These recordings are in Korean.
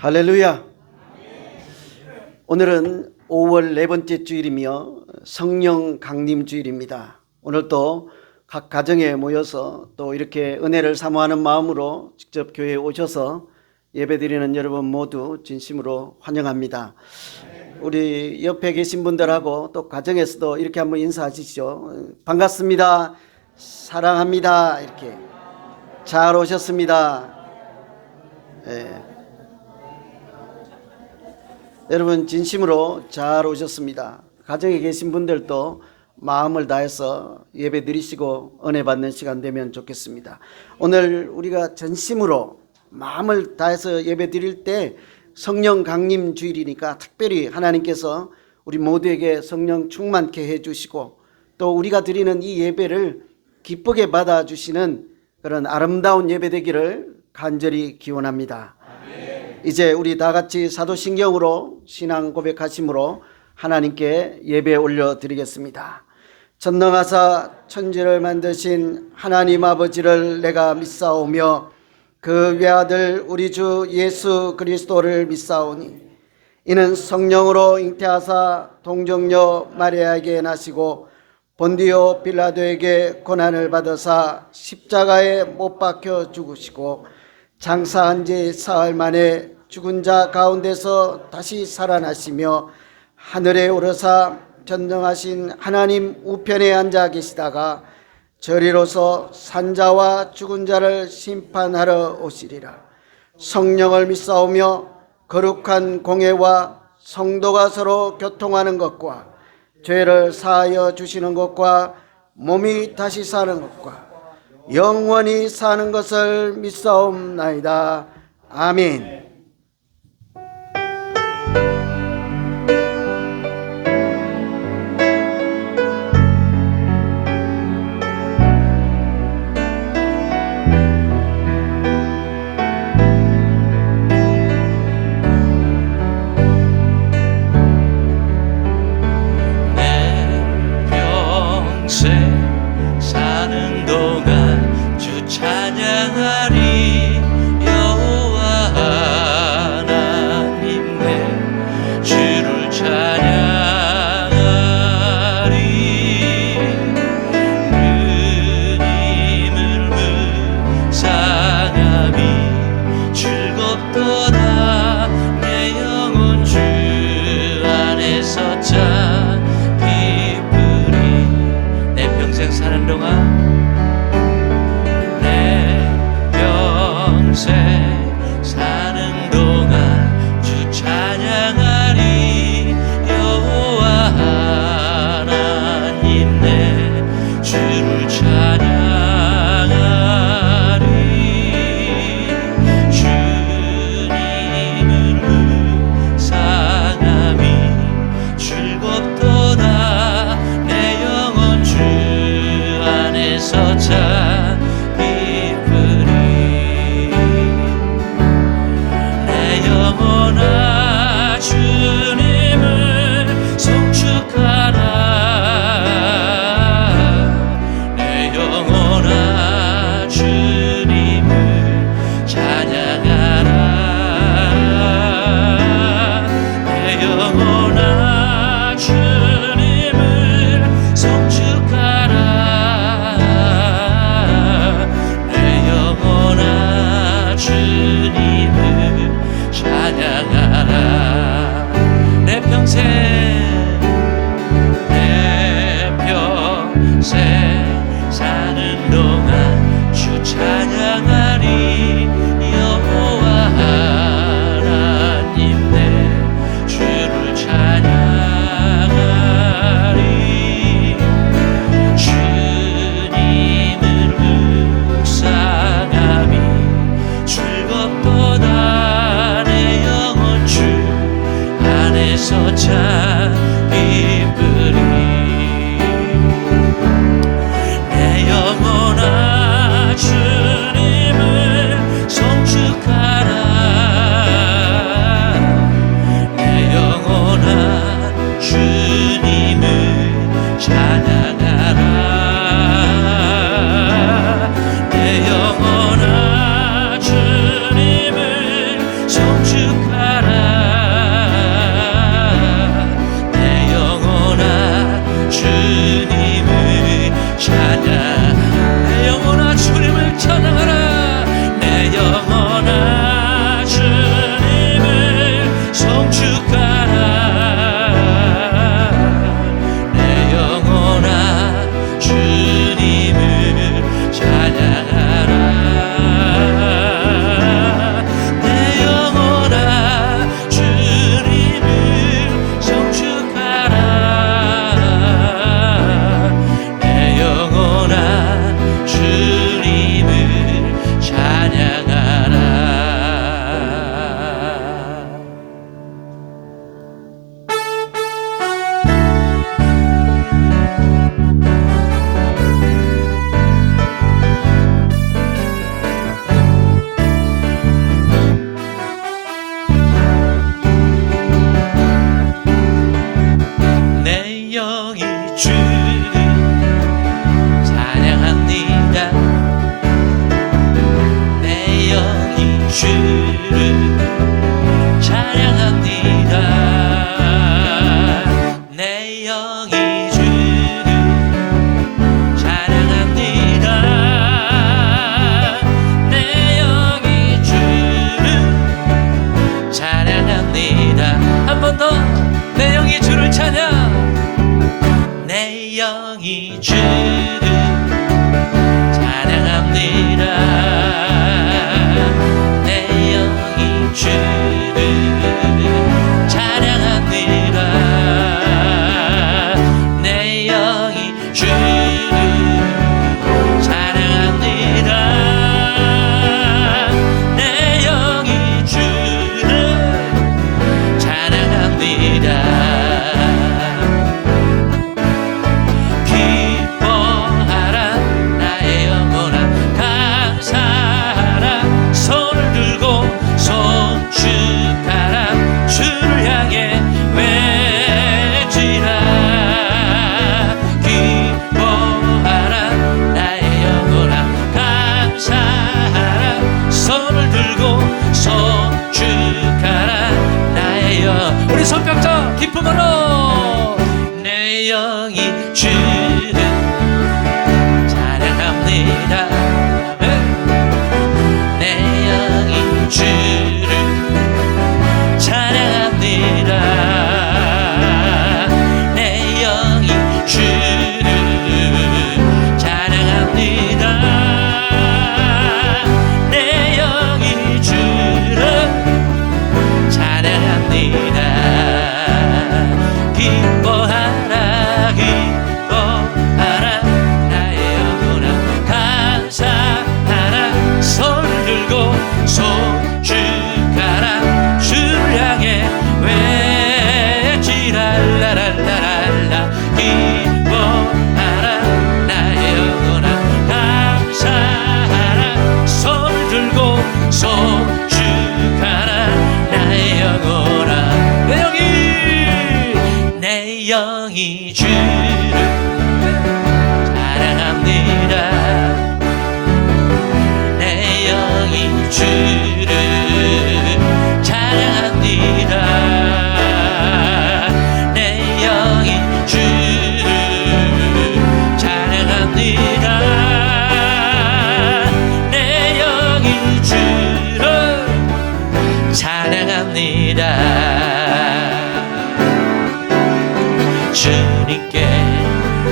할렐루야. 오늘은 5월 네 번째 주일이며 성령 강림 주일입니다. 오늘도 각 가정에 모여서 또 이렇게 은혜를 사모하는 마음으로 직접 교회에 오셔서 예배드리는 여러분 모두 진심으로 환영합니다. 우리 옆에 계신 분들하고 또 가정에서도 이렇게 한번 인사하시죠. 반갑습니다. 사랑합니다. 이렇게 잘 오셨습니다. 네. 여러분 진심으로 잘 오셨습니다. 가정에 계신 분들도 마음을 다해서 예배 드리시고 은혜 받는 시간 되면 좋겠습니다. 오늘 우리가 전심으로 마음을 다해서 예배 드릴 때 성령 강림 주일이니까 특별히 하나님께서 우리 모두에게 성령 충만케 해주시고 또 우리가 드리는 이 예배를 기쁘게 받아주시는 그런 아름다운 예배 되기를 간절히 기원합니다. 이제 우리 다 같이 사도신경으로 신앙 고백하심으로 하나님께 예배 올려드리겠습니다. 전능하사 천지를 만드신 하나님 아버지를 내가 믿사오며 그 외아들 우리 주 예수 그리스도를 믿사오니 이는 성령으로 잉태하사 동정녀 마리아에게 나시고 본디오 빌라도에게 고난을 받으사 십자가에 못 박혀 죽으시고 장사한 지 사흘 만에 죽은 자 가운데서 다시 살아나시며 하늘에 오르사 전능하신 하나님 우편에 앉아 계시다가 저리로서 산자와 죽은 자를 심판하러 오시리라. 성령을 믿사오며 거룩한 공회와 성도가 서로 교통하는 것과 죄를 사하여 주시는 것과 몸이 다시 사는 것과 영원히 사는 것을 믿사옵나이다. 아멘. 사는 동안 주 찬양하리. 여호와 하나님 내 주를 찬양하리. 주님을 묵상함이 즐겁도다. 내 영혼 주 안에서 참 사는 동안 내 평생 사는 동안 주 찬양하리. 여호와 하나님 내 주를 찬양하리. 주님을 묵상함이 즐겁도다. 내 영혼 주 안에서 참 기쁘리. 내 영혼아 주님을 송축하라. 내 영혼아 주님을 찬양하라. 내 영혼아 주님을 송축하라. 주님을 찬양하라. 내 평생 사는 동안 주 찬양하리. 여호와 하나님 내 주를 찬양하리. 주님을 묵상함이 즐겁도다. 내 영혼 주 안에서 참 기쁘리. 내 영혼아 주님을 송축하라. 내 영혼아 주님을 찬양하라. 내 영혼아 주님을 송축하라. 찬양 내 영이 주를 찬양합니다. 내 영이 주를 찬양합니다. 내 영이 주를 찬양합니다. 내 영이 주를 찬양합니다. 기뻐하라 나의 영혼아 감사하라 손을 들고 송축하라 주를 향해 외치라. 기뻐하라 나의 영혼아 감사하라 손을 들고 송축하라 나의 영. 우리 손뼉자 기쁨으로 내 영이 주를 찬양합니다. 내 영이 주를 찬양합니다. 내 영이 주를 찬양합니다. 내 영이 주를 찬양합니다. 기뻐하라 기뻐하라 나의 영혼아 감사하라 손을 들고 송축하라 주를 향해 외치라. 라라라라 기뻐하라 나의 영혼아 감사하라 손을 들고 송축하라 나의 영혼아. 내 영이 주를 찬양합니다. 내 영이 주를 찬양합니다. 내 영이 주를 찬양합니다. 내 영이 주를 찬양합니다. 주님께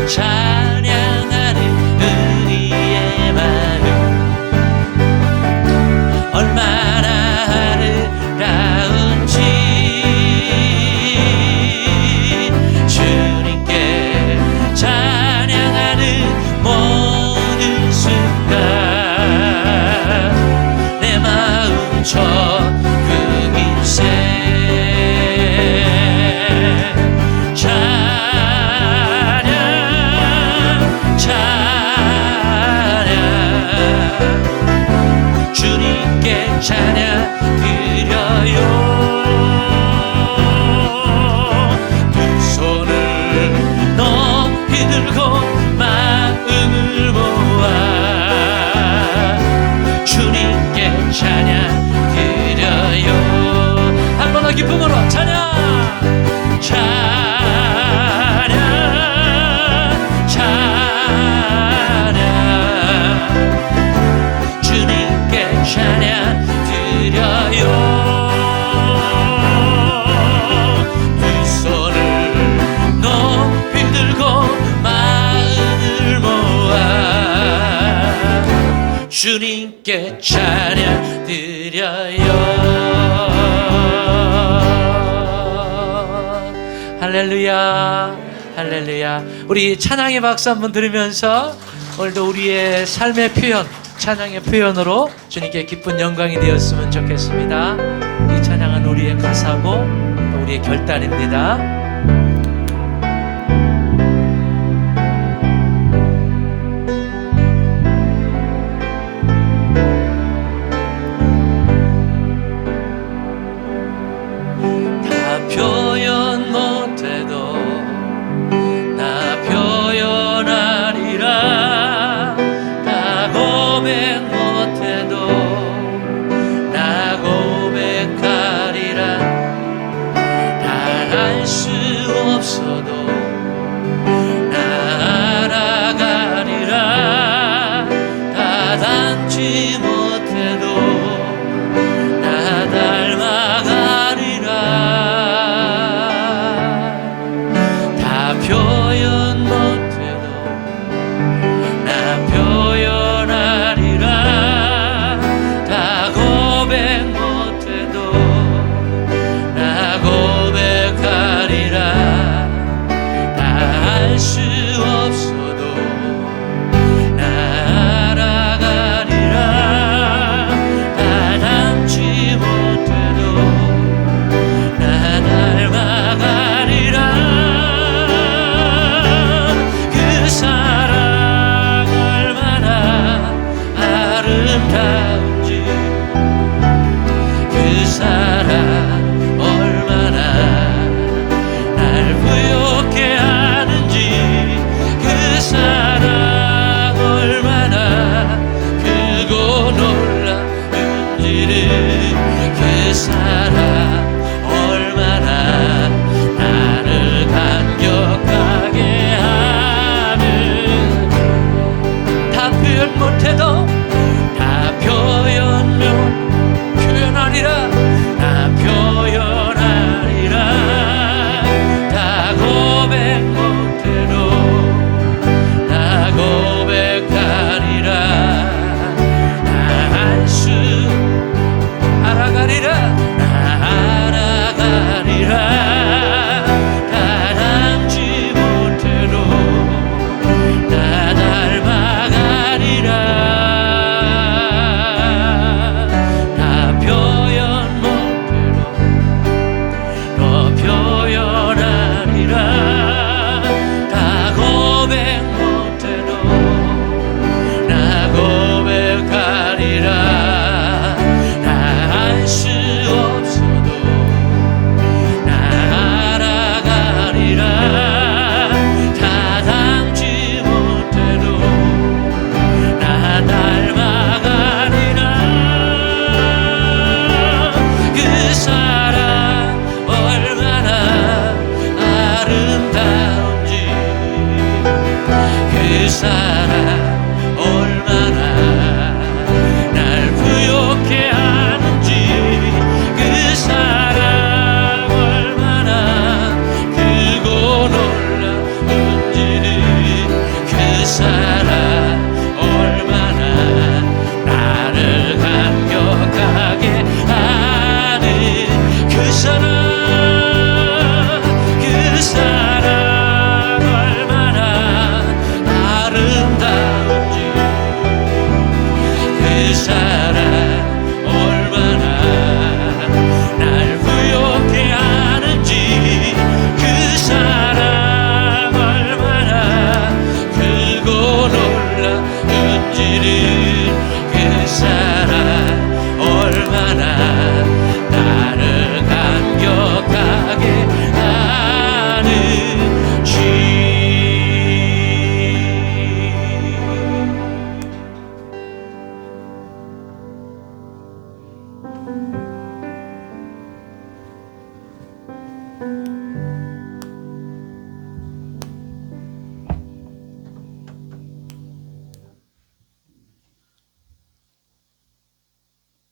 찬양하는 우리의 마음 얼마나 아름다운지. 주님께 찬양하는 모든 순간 내 마음 천국일세. 주님께 찬양 드려요. 두 손을 높이 들고 마음을 모아 주님께 찬양 드려요. 한 번 더 기쁨으로 찬양 찬양 찬양 주님께 찬양 드려요. 두 손을 높이 들고 마음을 모아 주님께 찬양 드려요. 할렐루야 할렐루야. 우리 찬양의 박수 한번 들으면서 오늘도 우리의 삶의 표현 찬양의 표현으로 주님께 기쁜 영광이 되었으면 좋겠습니다. 이 찬양은 우리의 가사고 또 우리의 결단입니다. 다 표현 못해도 나 표현하리라. 다 고백 못해도 나 고백하리라. 다 알 수 없어도 나 알아가리라. 다 닮지 못해도 나 닮아가리라.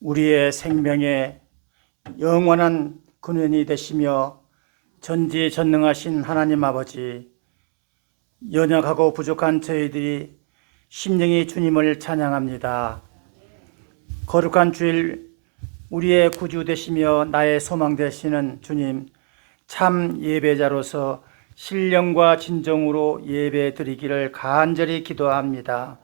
우리의 생명에 영원한 근원이 되시며 전지전능하신 하나님 아버지, 연약하고 부족한 저희들이 심령이 주님을 찬양합니다. 거룩한 주일 우리의 구주 되시며 나의 소망 되시는 주님, 참 예배자로서 신령과 진정으로 예배 드리기를 간절히 기도합니다.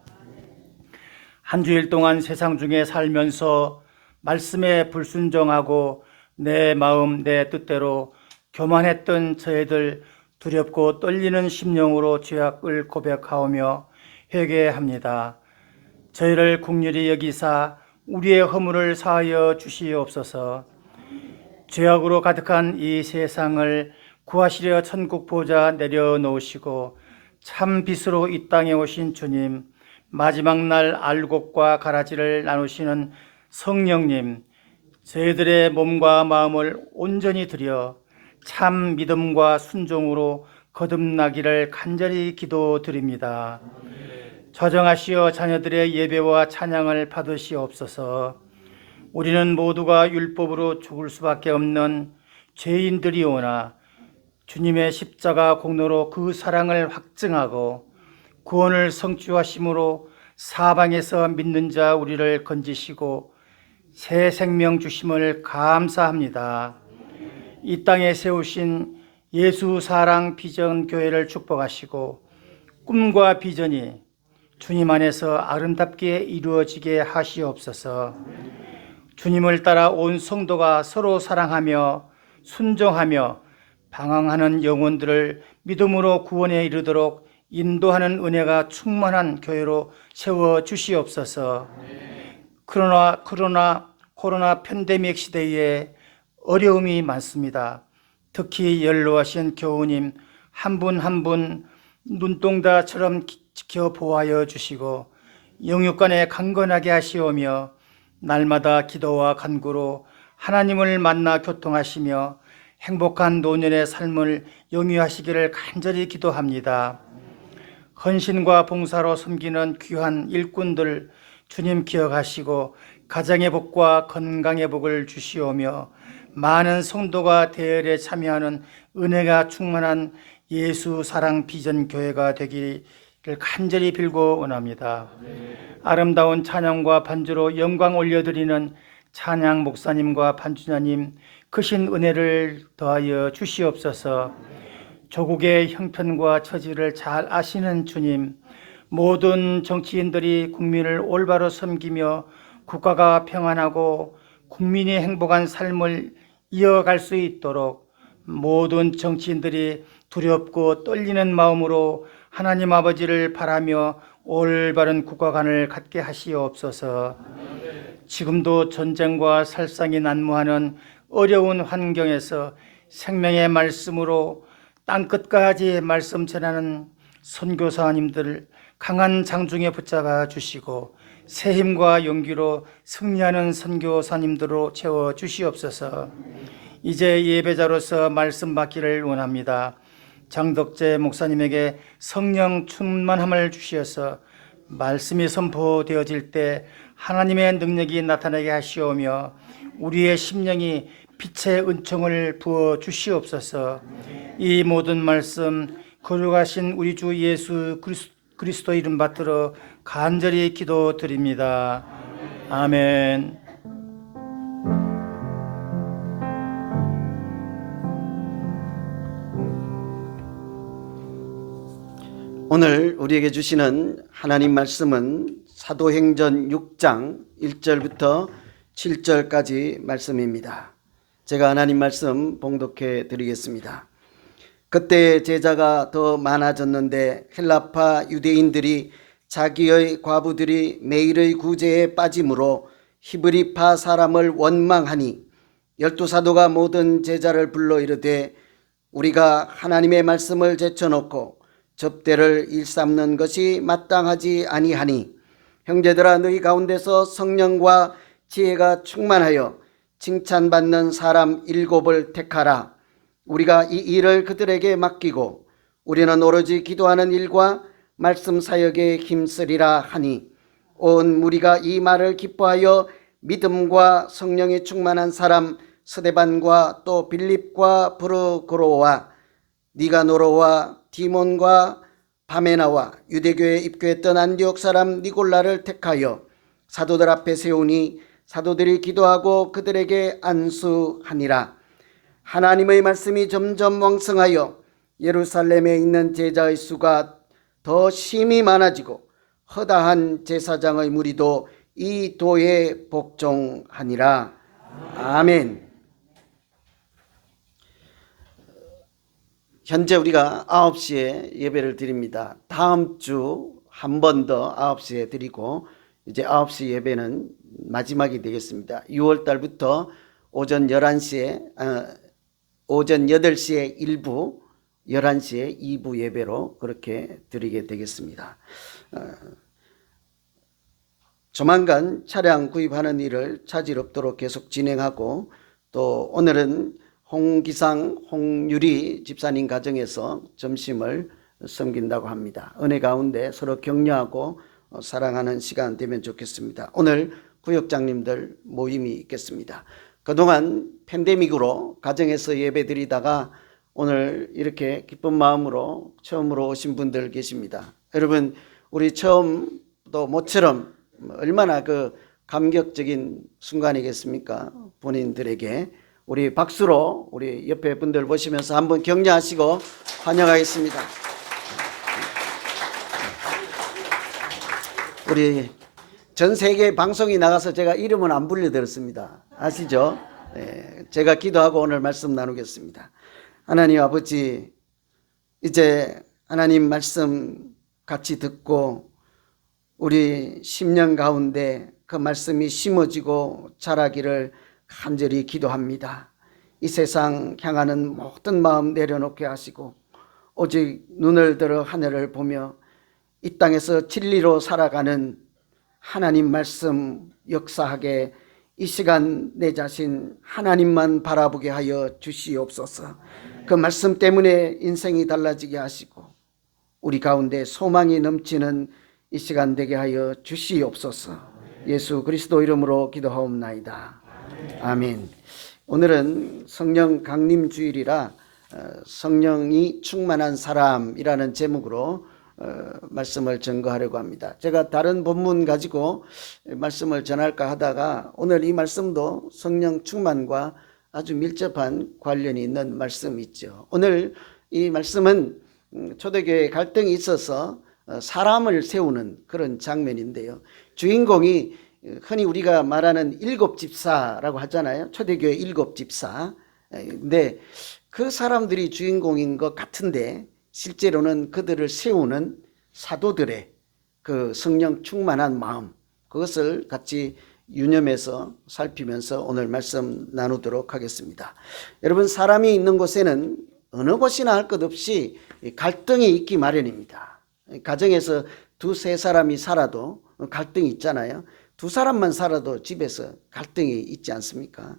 한 주일 동안 세상 중에 살면서 말씀에 불순종하고 내 마음 내 뜻대로 교만했던 저희들, 두렵고 떨리는 심령으로 죄악을 고백하오며 회개합니다. 저희를 긍휼히 여기사 우리의 허물을 사하여 주시옵소서. 죄악으로 가득한 이 세상을 구하시려 천국 보좌 내려놓으시고 참 빛으로 이 땅에 오신 주님, 마지막 날 알곡과 가라지를 나누시는 성령님, 저희들의 몸과 마음을 온전히 드려 참 믿음과 순종으로 거듭나기를 간절히 기도드립니다. 좌정하시어 자녀들의 예배와 찬양을 받으시옵소서. 우리는 모두가 율법으로 죽을 수밖에 없는 죄인들이오나 주님의 십자가 공로로 그 사랑을 확증하고 구원을 성취하심으로 사방에서 믿는 자 우리를 건지시고 새 생명 주심을 감사합니다. 이 땅에 세우신 예수 사랑 비전 교회를 축복하시고 꿈과 비전이 주님 안에서 아름답게 이루어지게 하시옵소서. 주님을 따라 온 성도가 서로 사랑하며 순종하며 방황하는 영혼들을 믿음으로 구원에 이르도록 인도하는 은혜가 충만한 교회로 세워 주시옵소서. 코로나 팬데믹 시대에 어려움이 많습니다. 특히 연로하신 교우님 한 분 한 분 눈동자처럼 지켜보아여 주시고 영육간에 강건하게 하시오며 날마다 기도와 간구로 하나님을 만나 교통하시며 행복한 노년의 삶을 영위하시기를 간절히 기도합니다. 헌신과 봉사로 섬기는 귀한 일꾼들 주님 기억하시고 가정의 복과 건강의 복을 주시오며 많은 성도가 대열에 참여하는 은혜가 충만한 예수 사랑 비전 교회가 되기를 간절히 빌고 원합니다. 아름다운 찬양과 반주로 영광 올려드리는 찬양 목사님과 반주자님 크신 은혜를 더하여 주시옵소서. 조국의 형편과 처지를 잘 아시는 주님, 모든 정치인들이 국민을 올바로 섬기며 국가가 평안하고 국민이 행복한 삶을 이어갈 수 있도록 모든 정치인들이 두렵고 떨리는 마음으로 하나님 아버지를 바라며 올바른 국가관을 갖게 하시옵소서. 지금도 전쟁과 살상이 난무하는 어려운 환경에서 생명의 말씀으로 땅끝까지 말씀 전하는 선교사님들 강한 장중에 붙잡아 주시고 새 힘과 용기로 승리하는 선교사님들로 채워 주시옵소서. 이제 예배자로서 말씀 받기를 원합니다. 장덕재 목사님에게 성령 충만함을 주시어서 말씀이 선포되어질 때 하나님의 능력이 나타나게 하시오며 우리의 심령이 빛의 은총을 부어 주시옵소서. 이 모든 말씀 거룩하신 우리 주 예수 그리스도 이름 받들어 간절히 기도드립니다. 아멘. 오늘 우리에게 주시는 하나님 말씀은 사도행전 6장 1절부터 7절까지 말씀입니다. 제가 하나님 말씀 봉독해 드리겠습니다. 그때 제자가 더 많아졌는데 헬라파 유대인들이 자기의 과부들이 매일의 구제에 빠짐으로 히브리파 사람을 원망하니 12사도가 모든 제자를 불러 이르되 우리가 하나님의 말씀을 제쳐놓고 접대를 일삼는 것이 마땅하지 아니하니 형제들아 너희 가운데서 성령과 지혜가 충만하여 칭찬받는 사람 7을 택하라. 우리가 이 일을 그들에게 맡기고 우리는 오로지 기도하는 일과 말씀 사역에 힘쓰리라 하니 온 무리가 이 말을 기뻐하여 믿음과 성령이 충만한 사람 스데반과 또 빌립과 브르고로와 니가노로와 디몬과 바메나와 유대교에 입교했던 안디옥 사람 니골라를 택하여 사도들 앞에 세우니 사도들이 기도하고 그들에게 안수하니라. 하나님의 말씀이 점점 왕성하여 예루살렘에 있는 제자의 수가 더 심히 많아지고 허다한 제사장의 무리도 이 도에 복종하니라. 아멘. 현재 우리가 9시에 예배를 드립니다. 다음 주 한 번 더 9시에 드리고 이제 9시 예배는 마지막이 되겠습니다. 6월 달부터 오전 11시에 오전 8시에 1부, 11시에 2부 예배로 그렇게 드리게 되겠습니다. 조만간 차량 구입하는 일을 차질 없도록 계속 진행하고 또 오늘은 홍기상, 홍유리 집사님 가정에서 점심을 섬긴다고 합니다. 은혜 가운데 서로 격려하고 사랑하는 시간 되면 좋겠습니다. 오늘 구역장님들 모임이 있겠습니다. 그동안 팬데믹으로 가정에서 예배 드리다가 오늘 이렇게 기쁜 마음으로 처음으로 오신 분들 계십니다. 여러분, 우리 처음 또 모처럼 얼마나 그 감격적인 순간이겠습니까? 본인들에게 우리 박수로 우리 옆에 분들 보시면서 한번 격려하시고 환영하겠습니다. 우리 전 세계 방송이 나가서 제가 이름은 안 불려드렸습니다. 아시죠? 네, 제가 기도하고 오늘 말씀 나누겠습니다. 하나님 아버지, 이제 하나님 말씀 같이 듣고 우리 10년 가운데 그 말씀이 심어지고 자라기를 간절히 기도합니다. 이 세상 향하는 모든 마음 내려놓게 하시고 오직 눈을 들어 하늘을 보며 이 땅에서 진리로 살아가는 하나님 말씀 역사하게 이 시간 내 자신 하나님만 바라보게 하여 주시옵소서. 그 말씀 때문에 인생이 달라지게 하시고 우리 가운데 소망이 넘치는 이 시간 되게 하여 주시옵소서. 예수 그리스도 이름으로 기도하옵나이다. 아멘. 오늘은 성령 강림 주일이라 성령이 충만한 사람이라는 제목으로 말씀을 전거하려고 합니다. 제가 다른 본문 가지고 말씀을 전할까 하다가 오늘 이 말씀도 성령 충만과 아주 밀접한 관련이 있는 말씀이 있죠. 오늘 이 말씀은 초대교회 갈등이 있어서 사람을 세우는 그런 장면인데요. 주인공이 흔히 우리가 말하는 일곱 집사라고 하잖아요. 초대교회 일곱 집사. 근데 그 사람들이 주인공인 것 같은데 실제로는 그들을 세우는 사도들의 그 성령 충만한 마음, 그것을 같이 유념해서 살피면서 오늘 말씀 나누도록 하겠습니다. 여러분, 사람이 있는 곳에는 어느 곳이나 할 것 없이 갈등이 있기 마련입니다. 가정에서 두세 사람이 살아도 갈등이 있잖아요. 두 사람만 살아도 집에서 갈등이 있지 않습니까?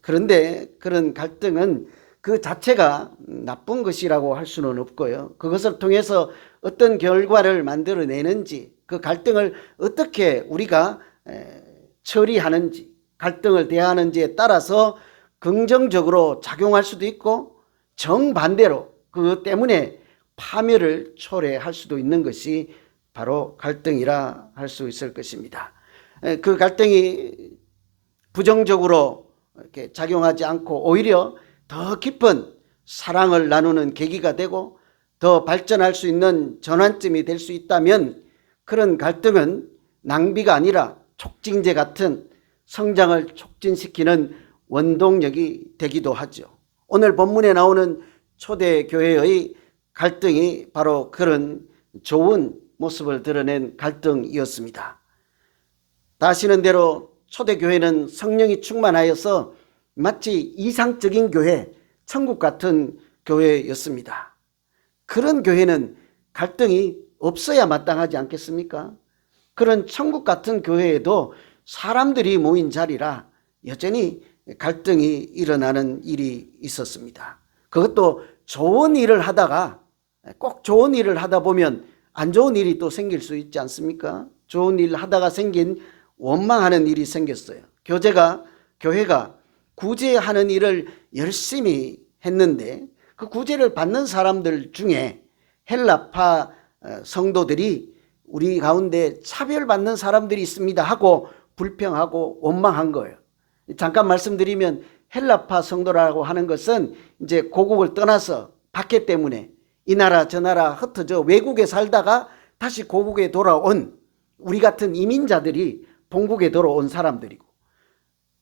그런데 그런 갈등은 그 자체가 나쁜 것이라고 할 수는 없고요. 그것을 통해서 어떤 결과를 만들어내는지, 그 갈등을 어떻게 우리가 처리하는지, 갈등을 대하는지에 따라서 긍정적으로 작용할 수도 있고 정반대로 그것 때문에 파멸을 초래할 수도 있는 것이 바로 갈등이라 할 수 있을 것입니다. 그 갈등이 부정적으로 이렇게 작용하지 않고 오히려 더 깊은 사랑을 나누는 계기가 되고 더 발전할 수 있는 전환점이 될 수 있다면 그런 갈등은 낭비가 아니라 촉진제 같은 성장을 촉진시키는 원동력이 되기도 하죠. 오늘 본문에 나오는 초대교회의 갈등이 바로 그런 좋은 모습을 드러낸 갈등이었습니다. 다 아시는 대로 초대교회는 성령이 충만하여서 마치 이상적인 교회, 천국 같은 교회였습니다. 그런 교회는 갈등이 없어야 마땅하지 않겠습니까? 그런 천국 같은 교회에도 사람들이 모인 자리라 여전히 갈등이 일어나는 일이 있었습니다. 그것도 좋은 일을 하다가 꼭 좋은 일을 하다 보면 안 좋은 일이 또 생길 수 있지 않습니까? 좋은 일을 하다가 생긴 원망하는 일이 생겼어요. 교회가 구제하는 일을 열심히 했는데 그 구제를 받는 사람들 중에 헬라파 성도들이 우리 가운데 차별받는 사람들이 있습니다 하고 불평하고 원망한 거예요. 잠깐 말씀드리면 헬라파 성도라고 하는 것은 이제 고국을 떠나서 박해 때문에 이 나라 저 나라 흩어져 외국에 살다가 다시 고국에 돌아온 우리 같은 이민자들이 본국에 돌아온 사람들이고,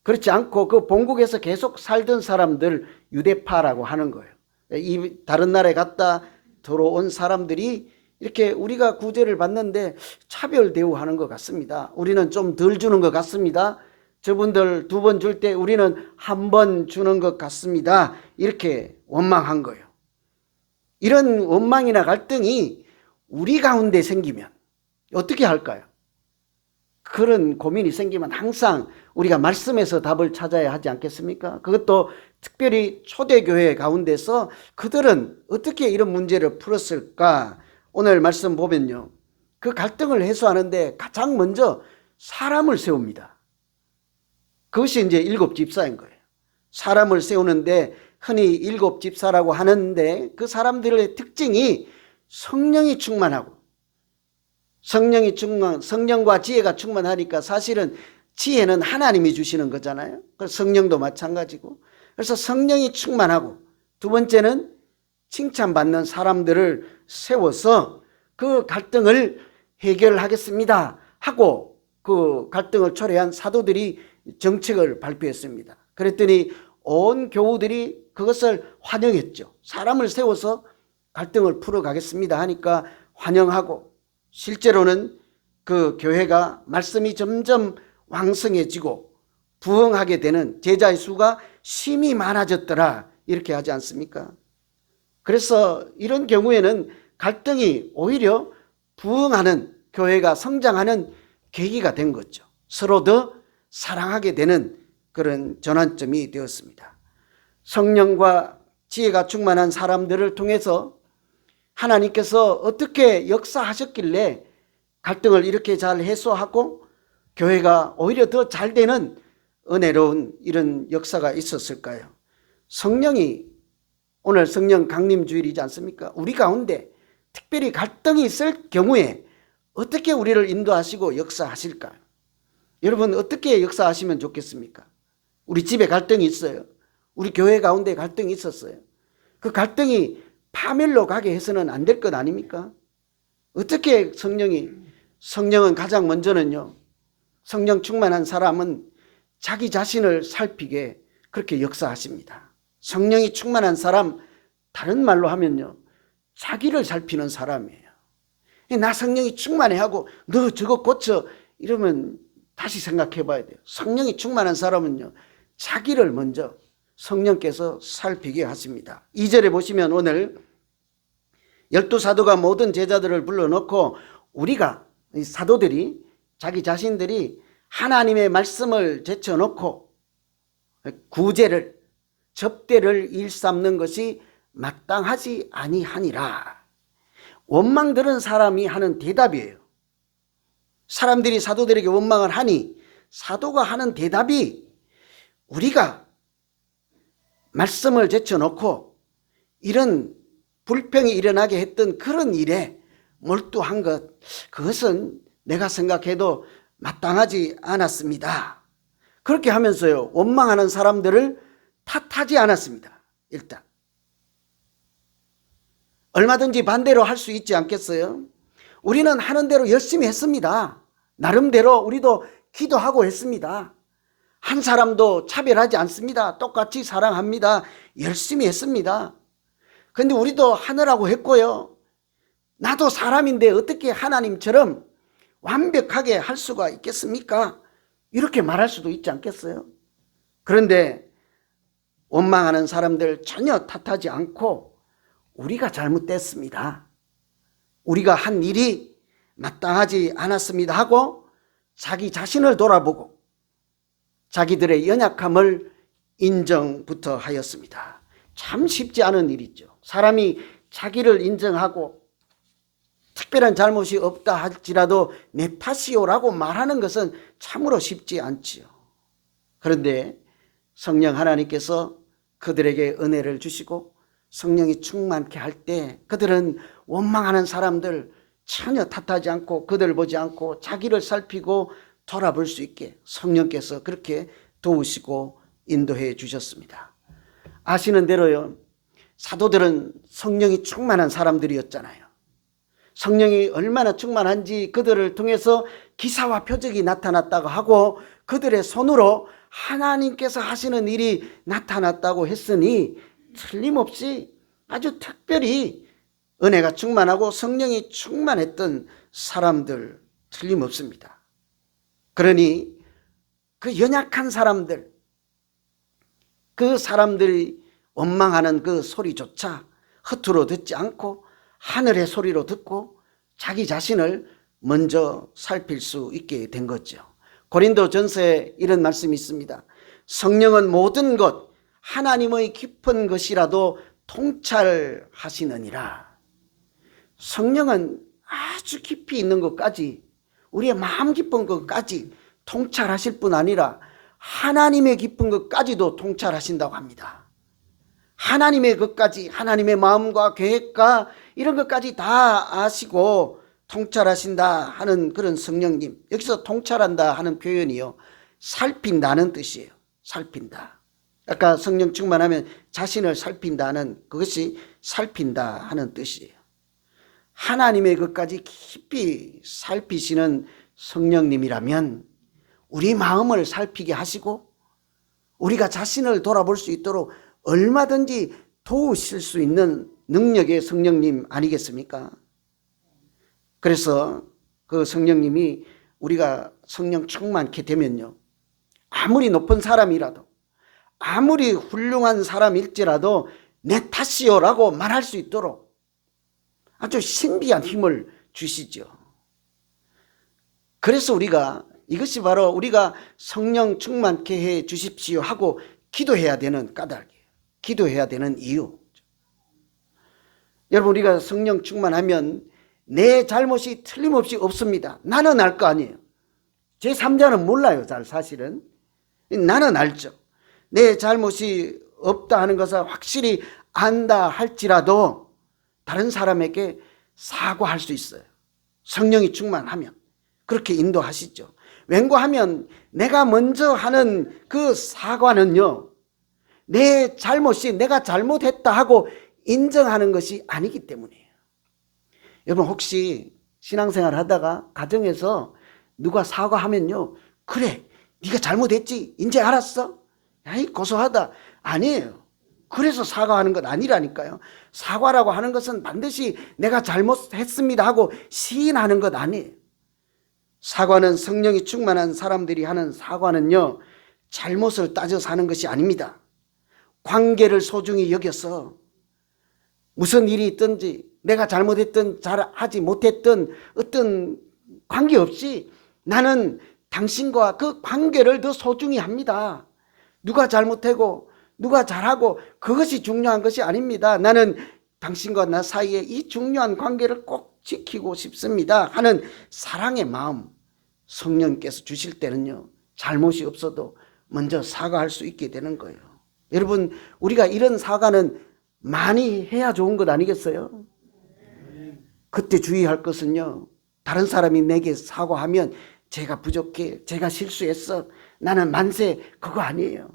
그렇지 않고 그 본국에서 계속 살던 사람들 유대파라고 하는 거예요. 이 다른 나라에 갔다 들어온 사람들이 이렇게 우리가 구제를 받는데 차별 대우하는 것 같습니다. 우리는 좀 덜 주는 것 같습니다. 저분들 2번 줄 때 우리는 1번 주는 것 같습니다. 이렇게 원망한 거예요. 이런 원망이나 갈등이 우리 가운데 생기면 어떻게 할까요? 그런 고민이 생기면 항상 우리가 말씀에서 답을 찾아야 하지 않겠습니까? 그것도 특별히 초대교회 가운데서 그들은 어떻게 이런 문제를 풀었을까? 오늘 말씀 보면요, 그 갈등을 해소하는데 가장 먼저 사람을 세웁니다. 그것이 이제 7 집사인 거예요. 사람을 세우는데 흔히 7 집사라고 하는데 그 사람들의 특징이 성령이 충만하고, 성령과 지혜가 충만하니까 사실은 지혜는 하나님이 주시는 거잖아요. 성령도 마찬가지고. 그래서 성령이 충만하고, 2번째는 칭찬받는 사람들을 세워서 그 갈등을 해결하겠습니다 하고 그 갈등을 초래한 사도들이 정책을 발표했습니다. 그랬더니 온 교우들이 그것을 환영했죠. 사람을 세워서 갈등을 풀어가겠습니다 하니까 환영하고, 실제로는 그 교회가 말씀이 점점 왕성해지고 부흥하게 되는 제자의 수가 심히 많아졌더라, 이렇게 하지 않습니까? 그래서 이런 경우에는 갈등이 오히려 부흥하는, 교회가 성장하는 계기가 된 거죠. 서로 더 사랑하게 되는 그런 전환점이 되었습니다. 성령과 지혜가 충만한 사람들을 통해서 하나님께서 어떻게 역사하셨길래 갈등을 이렇게 잘 해소하고 교회가 오히려 더 잘 되는 은혜로운 이런 역사가 있었을까요? 성령이, 오늘 성령 강림 주일이지 않습니까? 우리 가운데 특별히 갈등이 있을 경우에 어떻게 우리를 인도하시고 역사하실까요? 여러분, 어떻게 역사하시면 좋겠습니까? 우리 집에 갈등이 있어요. 우리 교회 가운데 갈등이 있었어요. 그 갈등이 파멸로 가게 해서는 안 될 것 아닙니까? 어떻게 성령은 가장 먼저는요, 성령 충만한 사람은 자기 자신을 살피게 그렇게 역사하십니다. 성령이 충만한 사람, 다른 말로 하면요, 자기를 살피는 사람이에요. 나 성령이 충만해 하고 너 저거 고쳐 이러면 다시 생각해 봐야 돼요. 성령이 충만한 사람은요, 자기를 먼저 성령께서 살피게 하십니다. 2절에 보시면 오늘 12사도가 모든 제자들을 불러놓고 우리가, 이 사도들이 자기 자신들이 하나님의 말씀을 제쳐놓고 구제를, 접대를 일삼는 것이 마땅하지 아니하니라. 원망 들은 사람이 하는 대답이에요. 사람들이 사도들에게 원망을 하니 사도가 하는 대답이, 우리가 말씀을 제쳐놓고 이런 불평이 일어나게 했던 그런 일에 몰두한 것, 그것은 내가 생각해도 마땅하지 않았습니다. 그렇게 하면서요, 원망하는 사람들을 탓하지 않았습니다. 일단 얼마든지 반대로 할 수 있지 않겠어요? 우리는 하는 대로 열심히 했습니다. 나름대로 우리도 기도하고 했습니다. 한 사람도 차별하지 않습니다. 똑같이 사랑합니다. 열심히 했습니다. 그런데 우리도 하느라고 했고요, 나도 사람인데 어떻게 하나님처럼 완벽하게 할 수가 있겠습니까? 이렇게 말할 수도 있지 않겠어요? 그런데 원망하는 사람들 전혀 탓하지 않고 우리가 잘못됐습니다, 우리가 한 일이 마땅하지 않았습니다 하고 자기 자신을 돌아보고 자기들의 연약함을 인정부터 하였습니다. 참 쉽지 않은 일이죠. 사람이 자기를 인정하고 특별한 잘못이 없다 할지라도 내 탓이요라고 말하는 것은 참으로 쉽지 않지요. 그런데 성령 하나님께서 그들에게 은혜를 주시고 성령이 충만케 할 때 그들은 원망하는 사람들 전혀 탓하지 않고 그들 보지 않고 자기를 살피고 돌아볼 수 있게 성령께서 그렇게 도우시고 인도해 주셨습니다. 아시는 대로요, 사도들은 성령이 충만한 사람들이었잖아요. 성령이 얼마나 충만한지 그들을 통해서 기사와 표적이 나타났다고 하고 그들의 손으로 하나님께서 하시는 일이 나타났다고 했으니 틀림없이 아주 특별히 은혜가 충만하고 성령이 충만했던 사람들 틀림없습니다. 그러니 그 연약한 사람들, 그 사람들이 원망하는 그 소리조차 허투루 듣지 않고 하늘의 소리로 듣고 자기 자신을 먼저 살필 수 있게 된 거죠. 고린도전서에 이런 말씀이 있습니다. 성령은 모든 것 하나님의 깊은 것이라도 통찰하시느니라. 성령은 아주 깊이 있는 것까지, 우리의 마음 깊은 것까지 통찰하실 뿐 아니라 하나님의 깊은 것까지도 통찰하신다고 합니다. 하나님의 것까지, 하나님의 마음과 계획과 이런 것까지 다 아시고 통찰하신다 하는 그런 성령님. 여기서 통찰한다 하는 표현이요, 살핀다는 뜻이에요. 살핀다. 아까 성령 충만하면 자신을 살핀다는, 그것이 살핀다 하는 뜻이에요. 하나님의 것까지 깊이 살피시는 성령님이라면 우리 마음을 살피게 하시고 우리가 자신을 돌아볼 수 있도록 얼마든지 도우실 수 있는 능력의 성령님 아니겠습니까? 그래서 그 성령님이, 우리가 성령 충만케 되면요, 아무리 높은 사람이라도 아무리 훌륭한 사람일지라도 내 탓이요라고 말할 수 있도록 아주 신비한 힘을 주시죠. 그래서 우리가, 이것이 바로 우리가 성령 충만케 해 주십시오 하고 기도해야 되는 까닭이에요. 기도해야 되는 이유. 여러분, 우리가 성령 충만하면 내 잘못이 틀림없이 없습니다. 나는 알 거 아니에요. 제3자는 몰라요, 잘 사실은. 나는 알죠. 내 잘못이 없다 하는 것을 확실히 안다 할지라도 다른 사람에게 사과할 수 있어요. 성령이 충만하면 그렇게 인도하시죠. 왠고하면 내가 먼저 하는 그 사과는요, 내 잘못이 내가 잘못했다 하고 인정하는 것이 아니기 때문이에요. 여러분, 혹시 신앙생활 하다가 가정에서 누가 사과하면요, 그래 네가 잘못했지 이제 알았어? 야이 고소하다. 아니에요. 그래서 사과하는 것 아니라니까요. 사과라고 하는 것은 반드시 내가 잘못했습니다 하고 시인하는 것 아니에요. 사과는, 성령이 충만한 사람들이 하는 사과는요, 잘못을 따져서 하는 것이 아닙니다. 관계를 소중히 여겨서 무슨 일이 있든지 내가 잘못했든 잘하지 못했든 어떤 관계없이 나는 당신과 그 관계를 더 소중히 합니다. 누가 잘못하고 누가 잘하고 그것이 중요한 것이 아닙니다. 나는 당신과 나 사이에 이 중요한 관계를 꼭 지키고 싶습니다 하는 사랑의 마음, 성령께서 주실 때는요, 잘못이 없어도 먼저 사과할 수 있게 되는 거예요. 여러분, 우리가 이런 사과는 많이 해야 좋은 것 아니겠어요? 그때 주의할 것은요, 다른 사람이 내게 사과하면 제가 부족해, 제가 실수했어, 나는 만세, 그거 아니에요.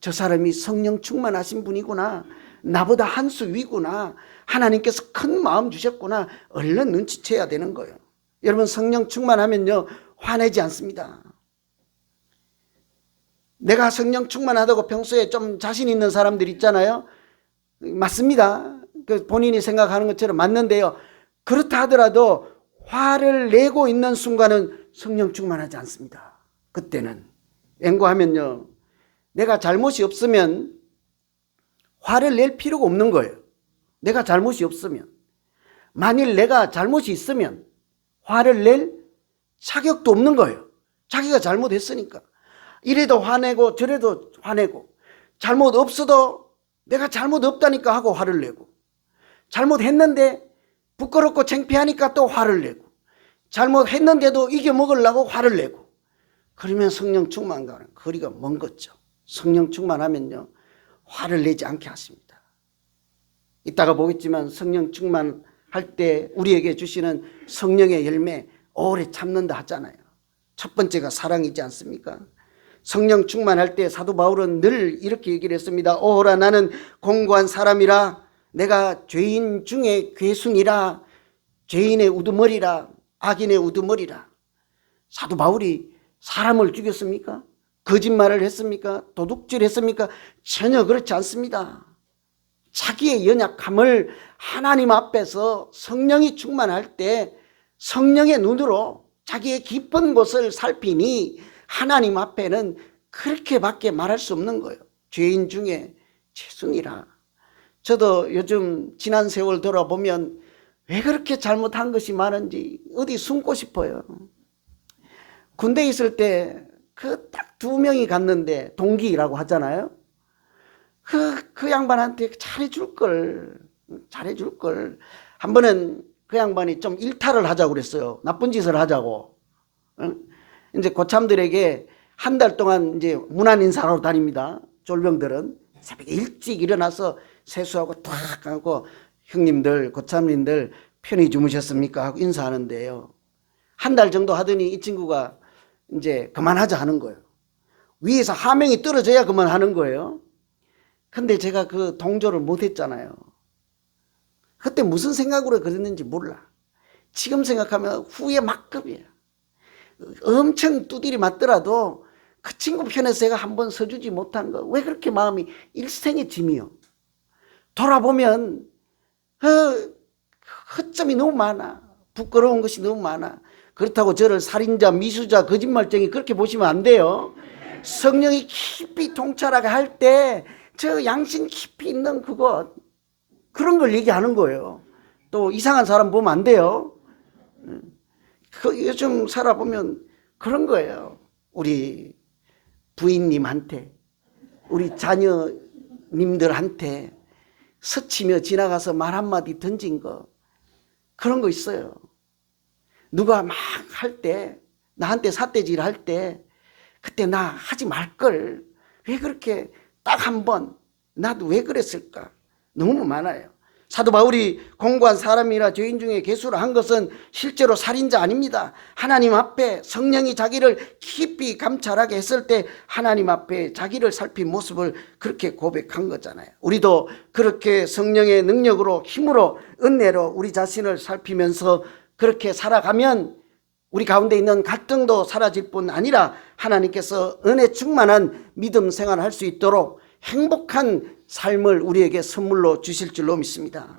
저 사람이 성령 충만하신 분이구나, 나보다 한 수 위구나, 하나님께서 큰 마음 주셨구나, 얼른 눈치채야 되는 거예요. 여러분, 성령 충만하면요, 화내지 않습니다. 내가 성령 충만하다고 평소에 좀 자신 있는 사람들 있잖아요. 맞습니다. 그 본인이 생각하는 것처럼 맞는데요, 그렇다 하더라도 화를 내고 있는 순간은 성령 충만하지 않습니다. 그때는 앵고하면요, 내가 잘못이 없으면 화를 낼 필요가 없는 거예요. 내가 잘못이 없으면. 만일 내가 잘못이 있으면 화를 낼 자격도 없는 거예요. 자기가 잘못했으니까. 이래도 화내고 저래도 화내고, 잘못 없어도 내가 잘못 없다니까 하고 화를 내고, 잘못했는데 부끄럽고 창피하니까 또 화를 내고, 잘못했는데도 이겨먹으려고 화를 내고, 그러면 성령 충만과는 거리가 먼 거죠. 성령 충만하면요, 화를 내지 않게 하십니다. 이따가 보겠지만 성령 충만할 때 우리에게 주시는 성령의 열매, 오래 참는다 하잖아요. 첫 번째가 사랑이지 않습니까? 성령 충만할 때 사도 바울은 늘 이렇게 얘기를 했습니다. 오호라, 나는 공고한 사람이라, 내가 죄인 중에 괴순이라, 죄인의 우두머리라, 악인의 우두머리라. 사도 바울이 사람을 죽였습니까? 거짓말을 했습니까? 도둑질 했습니까? 전혀 그렇지 않습니다. 자기의 연약함을 하나님 앞에서 성령이 충만할 때 성령의 눈으로 자기의 깊은 곳을 살피니 하나님 앞에는 그렇게밖에 말할 수 없는 거예요. 죄인 중에 최순이라. 저도 요즘 지난 세월 돌아보면 왜 그렇게 잘못한 것이 많은지 어디 숨고 싶어요. 군대에 있을 때 그 딱 2명이 갔는데, 동기라고 하잖아요. 그 양반한테 잘해줄 걸. 한 번은 그 양반이 좀 일탈을 하자고 그랬어요. 나쁜 짓을 하자고. 이제 고참들에게 한 달 동안 이제 문안 인사하러 다닙니다. 졸병들은 새벽에 일찍 일어나서 세수하고 탁 하고, 형님들, 고참님들 편히 주무셨습니까? 하고 인사하는데요. 한 달 정도 하더니 이 친구가 이제 그만하자 하는 거예요. 위에서 하명이 떨어져야 그만하는 거예요. 근데 제가 그 동조를 못했잖아요. 그때 무슨 생각으로 그랬는지 몰라. 지금 생각하면 후회 막급이에요. 엄청 두드리 맞더라도 그 친구 편에서 제가 한번 서주지 못한 거, 왜 그렇게 마음이 일생의 짐이요. 돌아보면 허점이 너무 많아. 부끄러운 것이 너무 많아. 그렇다고 저를 살인자, 미수자, 거짓말쟁이 그렇게 보시면 안 돼요. 성령이 깊이 통찰하게 할 때 저 양심 깊이 있는 그것, 그런 걸 얘기하는 거예요. 또 이상한 사람 보면 안 돼요. 요즘 살아보면 그런 거예요. 우리 부인님한테, 우리 자녀님들한테 스치며 지나가서 말 한마디 던진 거, 그런 거 있어요. 누가 막 할 때, 나한테 삿대질 할 때, 그때 나 하지 말걸. 왜 그렇게 딱 한 번, 나도 왜 그랬을까? 너무 많아요. 사도 바울이 공고한 사람이라 죄인 중에 괴수라 한 것은 실제로 살인자 아닙니다. 하나님 앞에 성령이 자기를 깊이 감찰하게 했을 때 하나님 앞에 자기를 살핀 모습을 그렇게 고백한 거잖아요. 우리도 그렇게 성령의 능력으로, 힘으로, 은혜로 우리 자신을 살피면서 그렇게 살아가면 우리 가운데 있는 갈등도 사라질 뿐 아니라 하나님께서 은혜 충만한 믿음 생활을 할 수 있도록 행복한 삶을 우리에게 선물로 주실 줄로 믿습니다.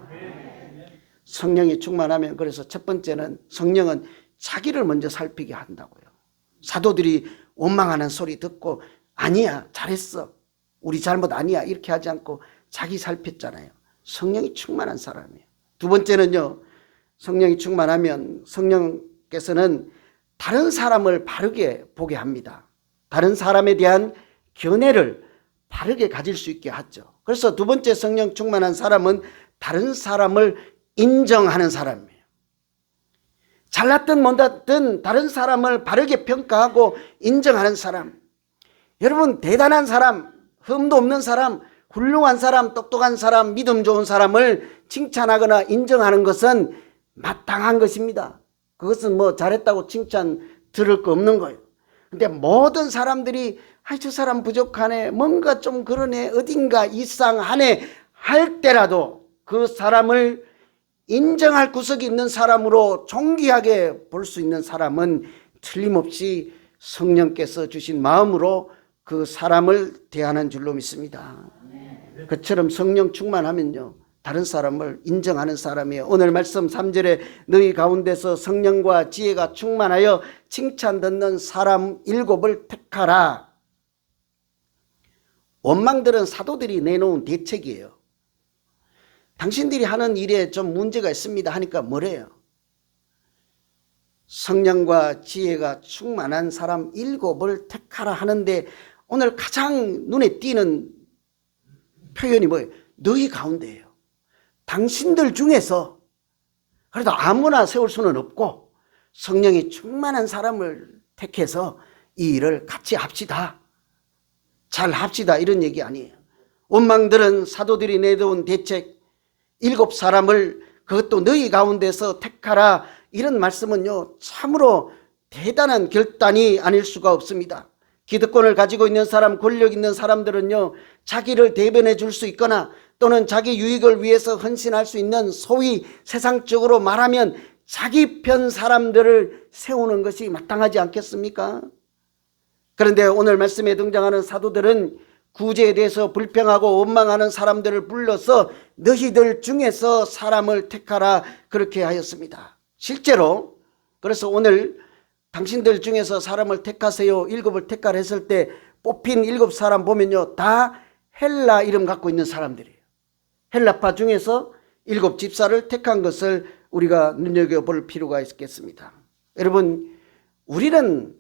성령이 충만하면, 그래서 첫 번째는 성령은 자기를 먼저 살피게 한다고요. 사도들이 원망하는 소리 듣고 아니야, 잘했어, 우리 잘못 아니야, 이렇게 하지 않고 자기 살폈잖아요. 성령이 충만한 사람이에요. 두 번째는요, 성령이 충만하면 성령께서는 다른 사람을 바르게 보게 합니다. 다른 사람에 대한 견해를 바르게 가질 수 있게 하죠. 그래서 두 번째 성령 충만한 사람은 다른 사람을 인정하는 사람이에요. 잘났든 못났든 다른 사람을 바르게 평가하고 인정하는 사람. 여러분, 대단한 사람, 흠도 없는 사람, 훌륭한 사람, 똑똑한 사람, 믿음 좋은 사람을 칭찬하거나 인정하는 것은 마땅한 것입니다. 그것은 뭐 잘했다고 칭찬 들을 거 없는 거예요. 근데 모든 사람들이 저 사람 부족하네, 뭔가 좀 그러네, 어딘가 이상하네 할 때라도 그 사람을 인정할 구석이 있는 사람으로 존귀하게 볼 수 있는 사람은 틀림없이 성령께서 주신 마음으로 그 사람을 대하는 줄로 믿습니다. 그처럼 성령 충만하면요, 다른 사람을 인정하는 사람이에요. 오늘 말씀 3절에 너희 가운데서 성령과 지혜가 충만하여 칭찬 듣는 사람 7을 택하라. 원망들은 사도들이 내놓은 대책이에요. 당신들이 하는 일에 좀 문제가 있습니다 하니까 뭐래요? 성령과 지혜가 충만한 사람 7을 택하라 하는데, 오늘 가장 눈에 띄는 표현이 뭐예요? 너희 가운데예요. 당신들 중에서 그래도 아무나 세울 수는 없고 성령이 충만한 사람을 택해서 이 일을 같이 합시다. 잘 합시다. 이런 얘기 아니에요. 원망들은 사도들이 내놓은 대책 7사람을 그것도 너희 가운데서 택하라. 이런 말씀은요, 참으로 대단한 결단이 아닐 수가 없습니다. 기득권을 가지고 있는 사람, 권력 있는 사람들은요, 자기를 대변해 줄 수 있거나 또는 자기 유익을 위해서 헌신할 수 있는, 소위 세상적으로 말하면 자기 편 사람들을 세우는 것이 마땅하지 않겠습니까? 그런데 오늘 말씀에 등장하는 사도들은 구제에 대해서 불평하고 원망하는 사람들을 불러서 너희들 중에서 사람을 택하라, 그렇게 하였습니다. 실제로 그래서 오늘 당신들 중에서 사람을 택하세요, 7을 택하라 했을 때 뽑힌 7사람 보면요, 다 헬라 이름 갖고 있는 사람들이에요. 헬라파 중에서 7집사를 택한 것을 우리가 눈여겨볼 필요가 있겠습니다. 여러분, 우리는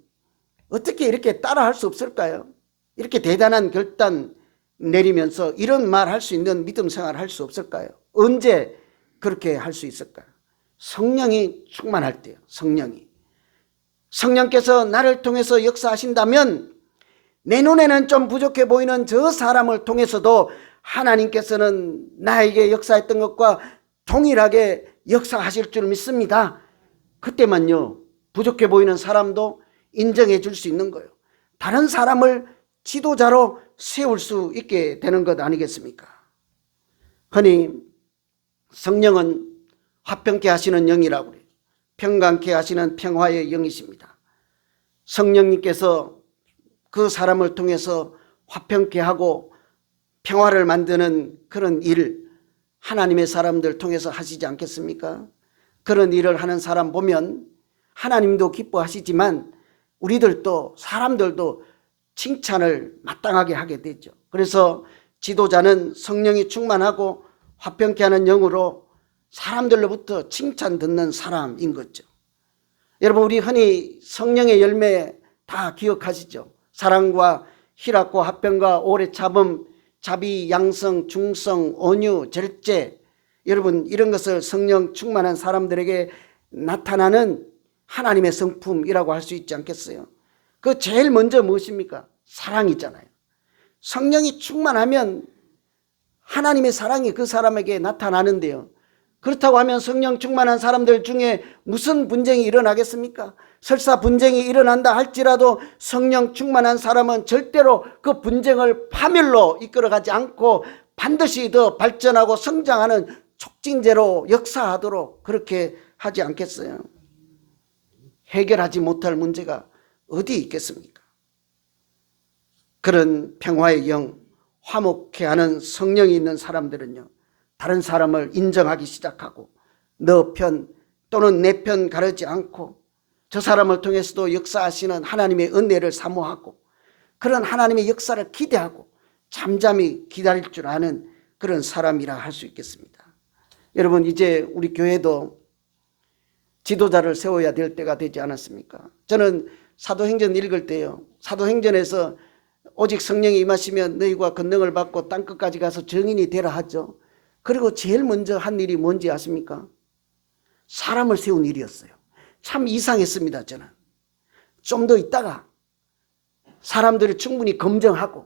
어떻게 이렇게 따라할 수 없을까요? 이렇게 대단한 결단 내리면서 이런 말 할 수 있는 믿음 생활 할 수 없을까요? 언제 그렇게 할 수 있을까요? 성령이 충만할 때요. 성령께서 나를 통해서 역사하신다면 내 눈에는 좀 부족해 보이는 저 사람을 통해서도 하나님께서는 나에게 역사했던 것과 동일하게 역사하실 줄 믿습니다. 그때만요, 부족해 보이는 사람도 인정해 줄 수 있는 거예요. 다른 사람을 지도자로 세울 수 있게 되는 것 아니겠습니까? 흔히 성령은 화평케 하시는 영이라고 그래요. 평강케 하시는 평화의 영이십니다. 성령님께서 그 사람을 통해서 화평케 하고 평화를 만드는 그런 일을 하나님의 사람들 통해서 하시지 않겠습니까? 그런 일을 하는 사람 보면 하나님도 기뻐하시지만 우리들도, 사람들도 칭찬을 마땅하게 하게 되죠. 그래서 지도자는 성령이 충만하고 화평케 하는 영으로 사람들로부터 칭찬 듣는 사람인 거죠. 여러분, 우리 흔히 성령의 열매 다 기억하시죠? 사랑과 희락과 화평과 오래 참음, 자비, 양성, 중성, 온유, 절제. 여러분, 이런 것을 성령 충만한 사람들에게 나타나는 하나님의 성품이라고 할 수 있지 않겠어요? 그 제일 먼저 무엇입니까? 사랑이잖아요. 성령이 충만하면 하나님의 사랑이 그 사람에게 나타나는데요. 그렇다고 하면 성령 충만한 사람들 중에 무슨 분쟁이 일어나겠습니까? 설사 분쟁이 일어난다 할지라도 성령 충만한 사람은 절대로 그 분쟁을 파멸로 이끌어가지 않고 반드시 더 발전하고 성장하는 촉진제로 역사하도록 그렇게 하지 않겠어요? 해결하지 못할 문제가 어디 있겠습니까? 그런 평화의 영, 화목케 하는 성령이 있는 사람들은요, 다른 사람을 인정하기 시작하고 너 편 또는 내 편 가르지 않고 저 사람을 통해서도 역사하시는 하나님의 은혜를 사모하고 그런 하나님의 역사를 기대하고 잠잠히 기다릴 줄 아는 그런 사람이라 할 수 있겠습니다. 여러분, 이제 우리 교회도 지도자를 세워야 될 때가 되지 않았습니까? 저는 사도행전 읽을 때요, 사도행전에서 오직 성령이 임하시면 너희가 권능을 받고 땅끝까지 가서 증인이 되라 하죠. 그리고 제일 먼저 한 일이 뭔지 아십니까? 사람을 세운 일이었어요. 참 이상했습니다. 저는 좀 더 있다가 사람들을 충분히 검증하고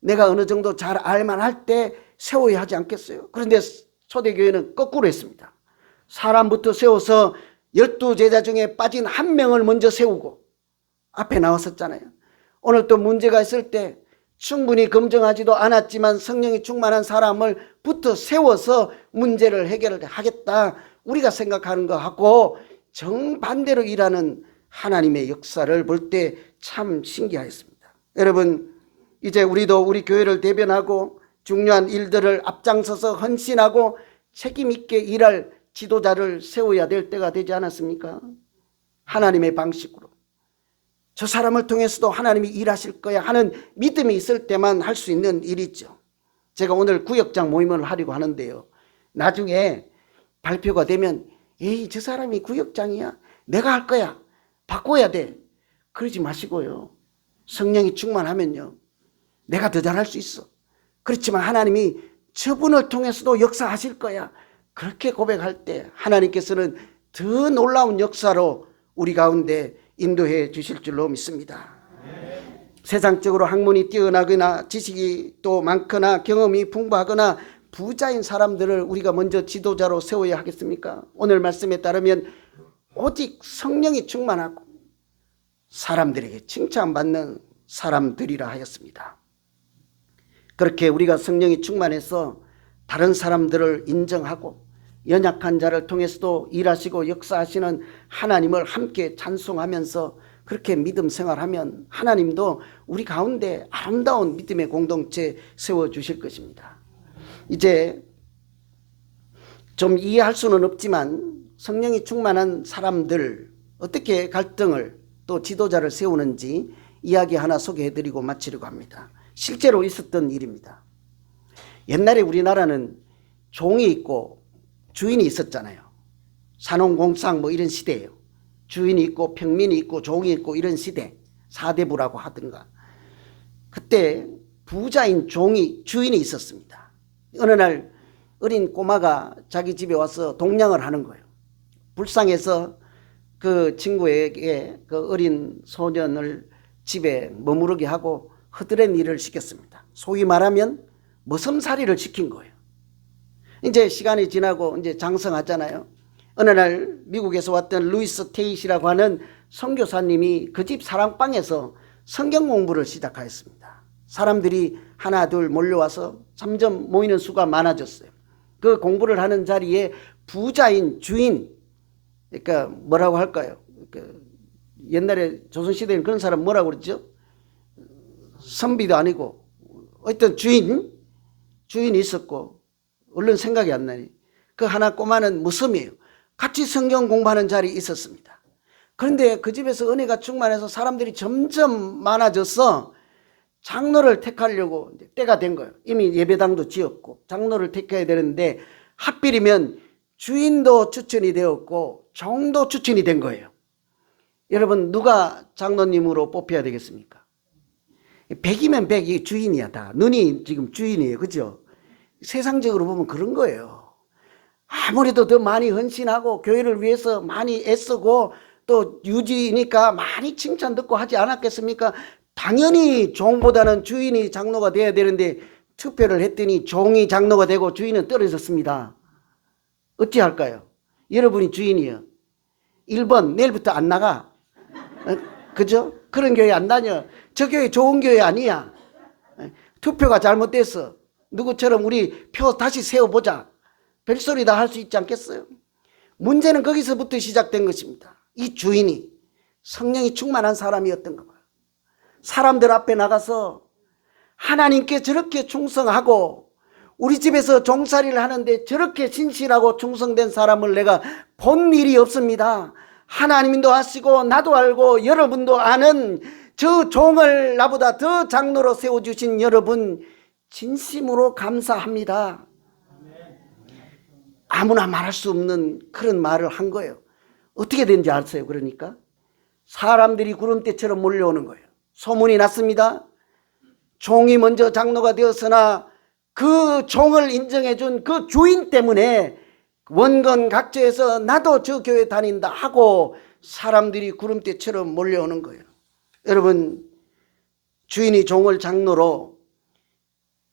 내가 어느 정도 잘 알만할 때 세워야 하지 않겠어요? 그런데 초대교회는 거꾸로 했습니다. 사람부터 세워서 12제자 중에 빠진 한 명을 먼저 세우고 앞에 나왔었잖아요. 오늘 또 문제가 있을 때 충분히 검증하지도 않았지만 성령이 충만한 사람을 부터 세워서 문제를 해결하겠다, 우리가 생각하는 거하고 정반대로 일하는 하나님의 역사를 볼 때 참 신기하였습니다. 여러분, 이제 우리도 우리 교회를 대변하고 중요한 일들을 앞장서서 헌신하고 책임 있게 일할 지도자를 세워야 될 때가 되지 않았습니까? 하나님의 방식으로 저 사람을 통해서도 하나님이 일하실 거야 하는 믿음이 있을 때만 할 수 있는 일이죠. 제가 오늘 구역장 모임을 하려고 하는데요, 나중에 발표가 되면 에이, 저 사람이 구역장이야, 내가 할 거야, 바꿔야 돼, 그러지 마시고요. 성령이 충만하면요, 내가 더 잘할 수 있어. 그렇지만 하나님이 저분을 통해서도 역사하실 거야, 그렇게 고백할 때 하나님께서는 더 놀라운 역사로 우리 가운데 인도해 주실 줄로 믿습니다. 세상적으로 학문이 뛰어나거나 지식이 또 많거나 경험이 풍부하거나 부자인 사람들을 우리가 먼저 지도자로 세워야 하겠습니까? 오늘 말씀에 따르면 오직 성령이 충만하고 사람들에게 칭찬받는 사람들이라 하였습니다. 그렇게 우리가 성령이 충만해서 다른 사람들을 인정하고 연약한 자를 통해서도 일하시고 역사하시는 하나님을 함께 찬송하면서 그렇게 믿음 생활하면 하나님도 우리 가운데 아름다운 믿음의 공동체 세워주실 것입니다. 이제 좀 이해할 수는 없지만 성령이 충만한 사람들 어떻게 갈등을 또 지도자를 세우는지 이야기 하나 소개해드리고 마치려고 합니다. 실제로 있었던 일입니다. 옛날에 우리나라는 종이 있고 주인이 있었잖아요. 산업공상 뭐 이런 시대예요. 주인이 있고 평민이 있고 종이 있고 이런 시대, 사대부라고 하든가. 그때 부자인 주인이 있었습니다. 어느 날 어린 꼬마가 자기 집에 와서 동냥을 하는 거예요. 불쌍해서 그 친구에게 그 어린 소년을 집에 머무르게 하고 허드렛 일을 시켰습니다. 소위 말하면 머슴살이를 시킨 거예요. 이제 시간이 지나고 이제 장성하잖아요. 어느 날 미국에서 왔던 루이스 테이시라고 하는 선교사님이 그 집 사랑방에서 성경 공부를 시작하였습니다. 사람들이 하나 둘 몰려와서 점점 모이는 수가 많아졌어요. 그 공부를 하는 자리에 부자인 주인, 그러니까 뭐라고 할까요? 옛날에 조선시대에는 그런 사람 뭐라고 그러죠? 선비도 아니고 어떤 주인이 있었고 얼른 생각이 안 나니 그 하나 꼬마는 무섬이에요. 같이 성경 공부하는 자리에 있었습니다. 그런데 그 집에서 은혜가 충만해서 사람들이 점점 많아져서 장로를 택하려고 때가 된 거예요. 이미 예배당도 지었고 장로를 택해야 되는데 하필이면 주인도 추천이 되었고 종도 추천이 된 거예요. 여러분 누가 장로님으로 뽑혀야 되겠습니까? 100이면 100이 주인이야. 다 눈이 지금 주인이에요. 그죠? 세상적으로 보면 그런 거예요. 아무래도 더 많이 헌신하고 교회를 위해서 많이 애쓰고 또 유지니까 많이 칭찬 듣고 하지 않았겠습니까? 당연히 종보다는 주인이 장로가 돼야 되는데 투표를 했더니 종이 장로가 되고 주인은 떨어졌습니다. 어찌할까요? 여러분이 주인이요. 1번 내일부터 안 나가. 그죠? 그런 교회 안 다녀. 저 교회 좋은 교회 아니야. 투표가 잘못됐어. 누구처럼 우리 표 다시 세워보자. 별소리 다 할 수 있지 않겠어요? 문제는 거기서부터 시작된 것입니다. 이 주인이 성령이 충만한 사람이었던 거예요. 사람들 앞에 나가서 하나님께 저렇게 충성하고 우리 집에서 종살이를 하는데 저렇게 신실하고 충성된 사람을 내가 본 일이 없습니다. 하나님도 아시고 나도 알고 여러분도 아는 저 종을 나보다 더 장로로 세워주신 여러분 진심으로 감사합니다. 아무나 말할 수 없는 그런 말을 한 거예요. 어떻게 된지 아세요? 그러니까 사람들이 구름대처럼 몰려오는 거예요. 소문이 났습니다. 종이 먼저 장로가 되었으나 그 종을 인정해준 그 주인 때문에 원건 각지에서 나도 저 교회 다닌다 하고 사람들이 구름대처럼 몰려오는 거예요. 여러분 주인이 종을 장로로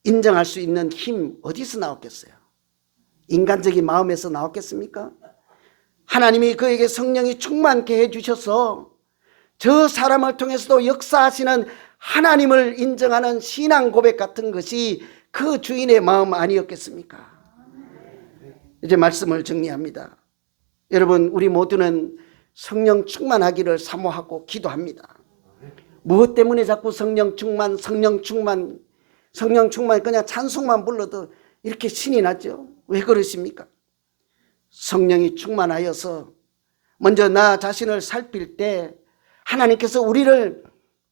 인정할 수 있는 힘 어디서 나왔겠어요? 인간적인 마음에서 나왔겠습니까? 하나님이 그에게 성령이 충만케 해주셔서 저 사람을 통해서도 역사하시는 하나님을 인정하는 신앙 고백 같은 것이 그 주인의 마음 아니었겠습니까? 이제 말씀을 정리합니다. 여러분 우리 모두는 성령 충만하기를 사모하고 기도합니다. 무엇 때문에 자꾸 성령 충만 그냥 찬송만 불러도 이렇게 신이 나죠? 왜 그러십니까? 성령이 충만하여서 먼저 나 자신을 살필 때 하나님께서 우리를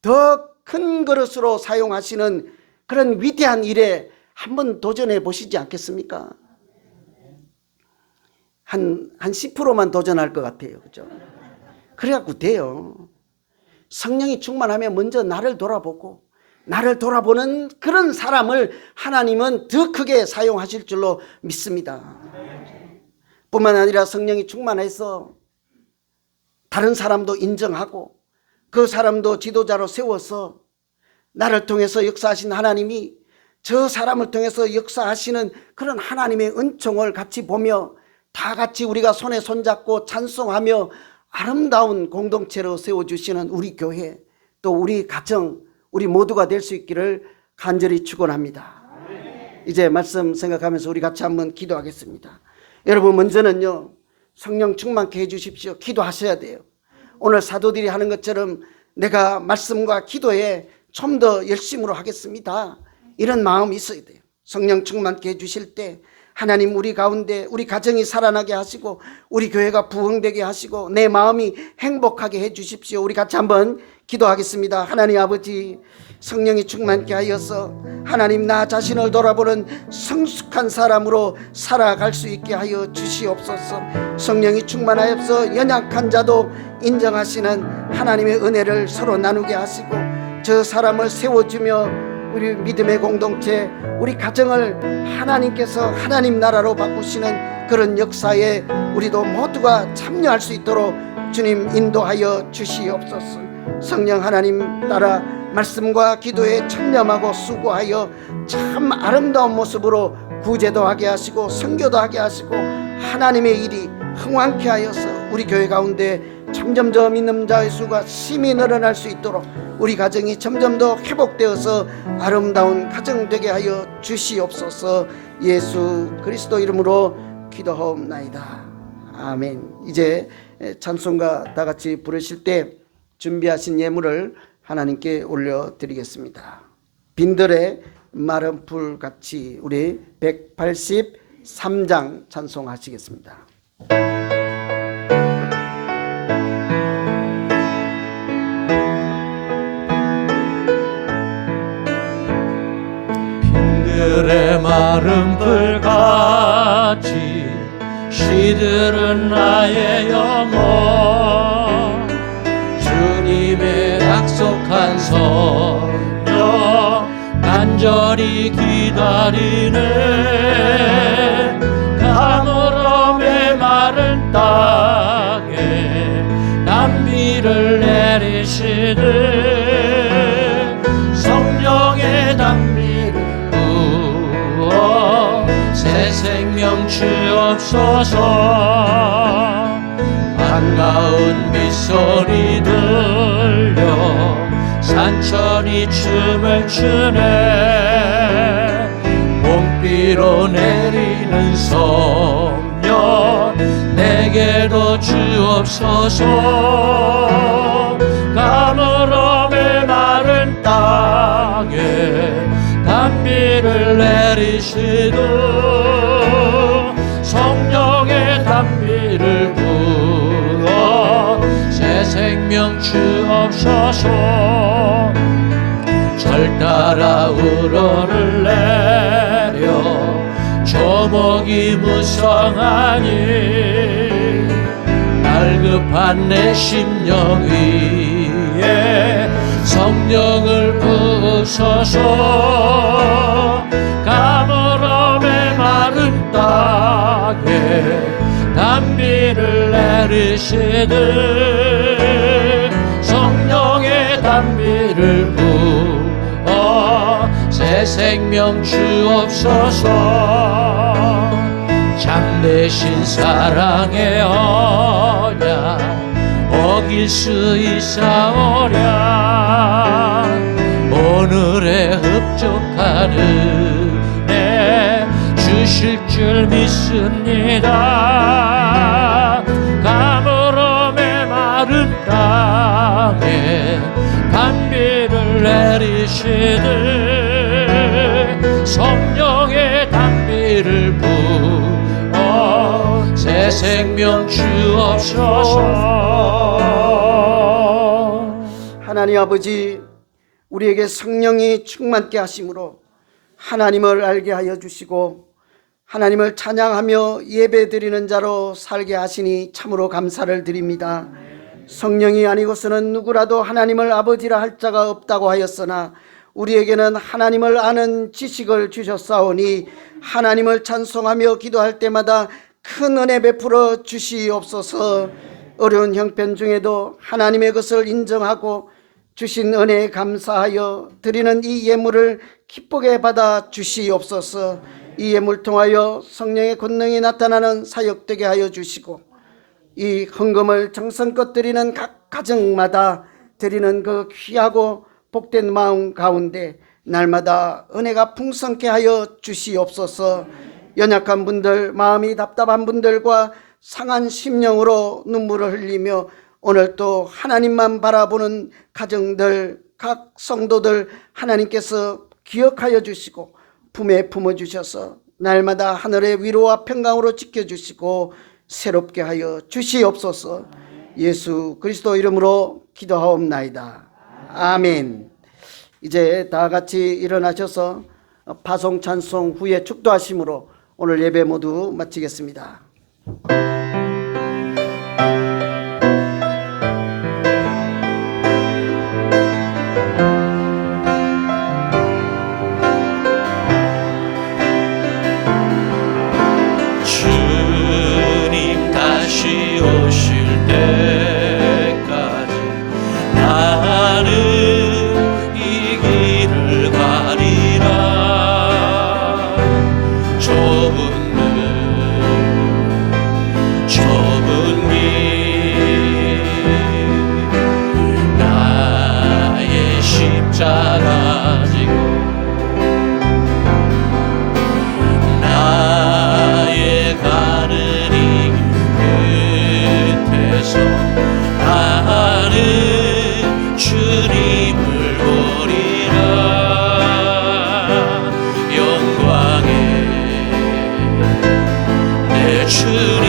더 큰 그릇으로 사용하시는 그런 위대한 일에 한번 도전해 보시지 않겠습니까? 한 10%만 도전할 것 같아요. 그죠? 그래갖고 돼요. 성령이 충만하면 먼저 나를 돌아보고 나를 돌아보는 그런 사람을 하나님은 더 크게 사용하실 줄로 믿습니다. 뿐만 아니라 성령이 충만해서 다른 사람도 인정하고 그 사람도 지도자로 세워서 나를 통해서 역사하신 하나님이 저 사람을 통해서 역사하시는 그런 하나님의 은총을 같이 보며 다 같이 우리가 손에 손잡고 찬송하며 아름다운 공동체로 세워주시는 우리 교회, 또 우리 가정, 우리 모두가 될 수 있기를 간절히 축원합니다. 이제 말씀 생각하면서 우리 같이 한번 기도하겠습니다. 여러분, 먼저는요, 성령 충만케 해주십시오. 기도하셔야 돼요. 오늘 사도들이 하는 것처럼 내가 말씀과 기도에 좀 더 열심으로 하겠습니다, 이런 마음이 있어야 돼요. 성령 충만케 해주실 때 하나님 우리 가운데 우리 가정이 살아나게 하시고 우리 교회가 부흥되게 하시고 내 마음이 행복하게 해주십시오. 우리 같이 한번 기도하겠습니다. 하나님 아버지, 성령이 충만케 하여서 하나님 나 자신을 돌아보는 성숙한 사람으로 살아갈 수 있게 하여 주시옵소서. 성령이 충만하여서 연약한 자도 인정하시는 하나님의 은혜를 서로 나누게 하시고 저 사람을 세워주며 우리 믿음의 공동체, 우리 가정을 하나님께서 하나님 나라로 바꾸시는 그런 역사에 우리도 모두가 참여할 수 있도록 주님 인도하여 주시옵소서. 성령 하나님 따라 말씀과 기도에 천념하고 수고하여 참 아름다운 모습으로 구제도 하게 하시고 선교도 하게 하시고 하나님의 일이 흥왕케 하여서 우리 교회 가운데 점점 더 믿는 자의 수가 심히 늘어날 수 있도록 우리 가정이 점점 더 회복되어서 아름다운 가정 되게 하여 주시옵소서. 예수 그리스도 이름으로 기도하옵나이다. 아멘. 이제 찬송가 다 같이 부르실 때 준비하신 예물을 하나님께 올려드리겠습니다. 빈들의 마른 불같이 우리 183장 찬송하시겠습니다. 빈들의 마른 불같이 시들은 나의 영혼, 주님의 약속한 성령 간절히 기다리네. 가물어 메마른 땅에 단비를 내리시네. 성령의 단비를 부어 새 생명 주옵소서. 반가운 빗소리 들려 산천이 춤을 추네. 봄비로 내리는 성령 내게로 주옵소서. 가물어 메마른 땅에 단비를 내리시도 성령의 단비를 부어 새 생명 주옵소서. 절 따라 우러를 내려 조목이 무성하니 날급한 내 심령 위에 성령을 부으소서. 가물어 메마른 땅에 단비를 내리시듯 성령의 단비를 부어 새 생명 주옵소서. 참되신 사랑의 언약 어길 수 있사오랴. 오늘의 흡족한 은혜 주실 줄 믿습니다. 가물어 메마른 땅에 단비를 내리시듯 성령의 단비를 부어 새 생명 주옵소서. 하나님 아버지, 우리에게 성령이 충만케 하심으로 하나님을 알게 하여 주시고 하나님을 찬양하며 예배드리는 자로 살게 하시니 참으로 감사를 드립니다. 성령이 아니고서는 누구라도 하나님을 아버지라 할 자가 없다고 하였으나 우리에게는 하나님을 아는 지식을 주셨사오니 하나님을 찬송하며 기도할 때마다 큰 은혜 베풀어 주시옵소서. 어려운 형편 중에도 하나님의 것을 인정하고 주신 은혜에 감사하여 드리는 이 예물을 기쁘게 받아 주시옵소서. 이 예물 통하여 성령의 권능이 나타나는 사역되게 하여 주시고, 이 헌금을 정성껏 드리는 각 가정마다 드리는 그 귀하고 복된 마음 가운데 날마다 은혜가 풍성케 하여 주시옵소서. 연약한 분들, 마음이 답답한 분들과 상한 심령으로 눈물을 흘리며 오늘 또 하나님만 바라보는 가정들, 각 성도들 하나님께서 기억하여 주시고 품에 품어주셔서 날마다 하늘의 위로와 평강으로 지켜주시고 새롭게 하여 주시옵소서. 예수 그리스도 이름으로 기도하옵나이다. 아멘. 이제 다 같이 일어나셔서 파송 찬송 후에 축도하심으로 오늘 예배 모두 마치겠습니다. 주님 다시 오실 때까지 나는 이 길을 가리라. 좁은 길 나의 십자가 지고 나의 가는 이 끝에서 나는 주님을 보리라. 영광의 내 주님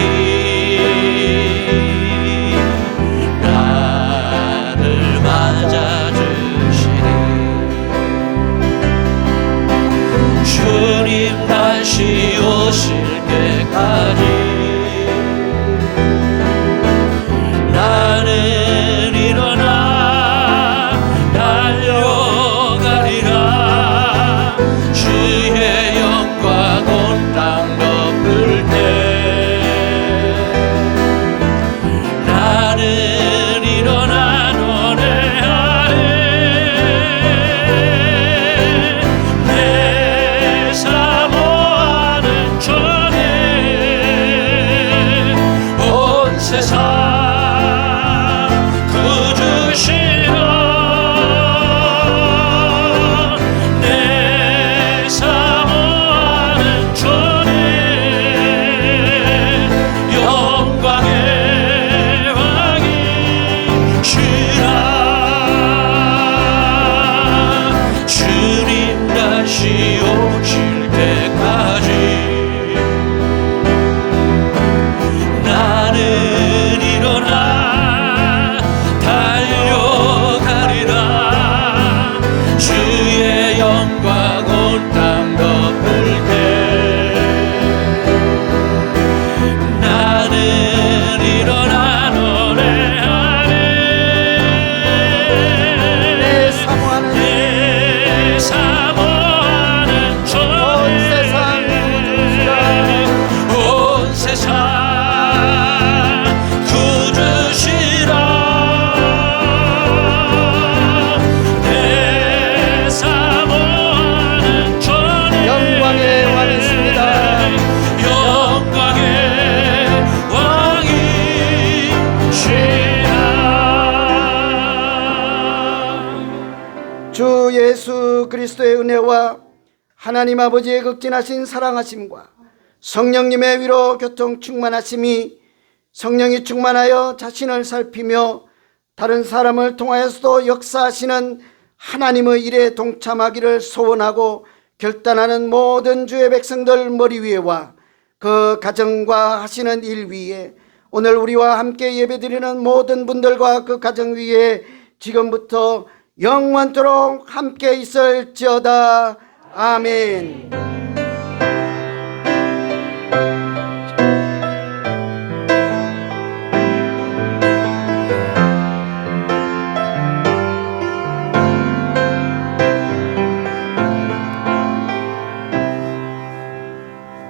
나를 맞아주시니 주님 다시 오실 때까지 나는 일어나 달려가리라. 주의 영광 온 땅 덮을 때 나는 일어나 노래하리. 내 사모하는 주님 온 세상 구주시라. 내 사모하는 주님 영광의 왕이시라. 주님 다시 오실 때까지 나는 일어나 달려가리라. 주의 영광 온 땅 덮을 때 나는 일어나 노래하리. 내 사모하는 내 사모하는 온 세상 구주시라. 내 사모하는 주님 영광의 왕이십니다. 영광의 왕이시라. 주 예수 그리스도의 은혜와 하나님 아버지의 극진하신 사랑하심과 성령님의 위로 교통 충만하심이 성령이 충만하여 자신을 살피며 다른 사람을 통하여서도 역사하시는 하나님의 일에 동참하기를 소원하고 결단하는 모든 주의 백성들 머리 위에와 그 가정과 하시는 일 위에 오늘 우리와 함께 예배드리는 모든 분들과 그 가정 위에 지금부터 영원토록 함께 있을지어다. 아멘.